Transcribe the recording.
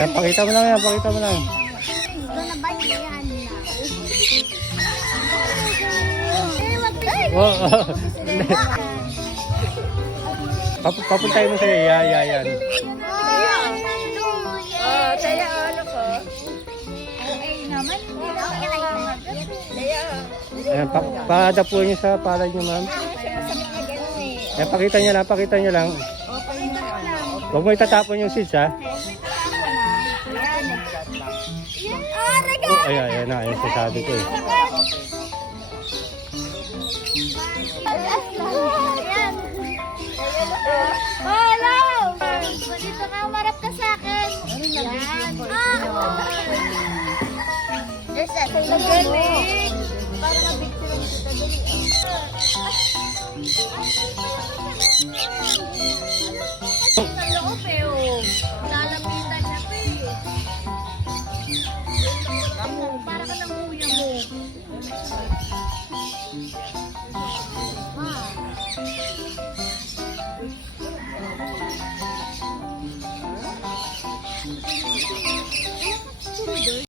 Pakita mo lang yan, pakita mo lang. Oo. Papuntay mo sa'yo, yan. Saya ano ko. Ay naman, hindi na Ayan, padapuin niyo sa palad niyo, ma'am. Ayan, pakita niyo lang. Huwag mo itatapon yung seeds, ha? Oh, ayan na, ayan sasabi ko eh. Hello! Dito ka, marap ka sa akin. Yan. Magaling. Para mabigtiran kita dali. Sa loob eh, oh. Lalapitan niya pa eh. Para ka ng kuya mo.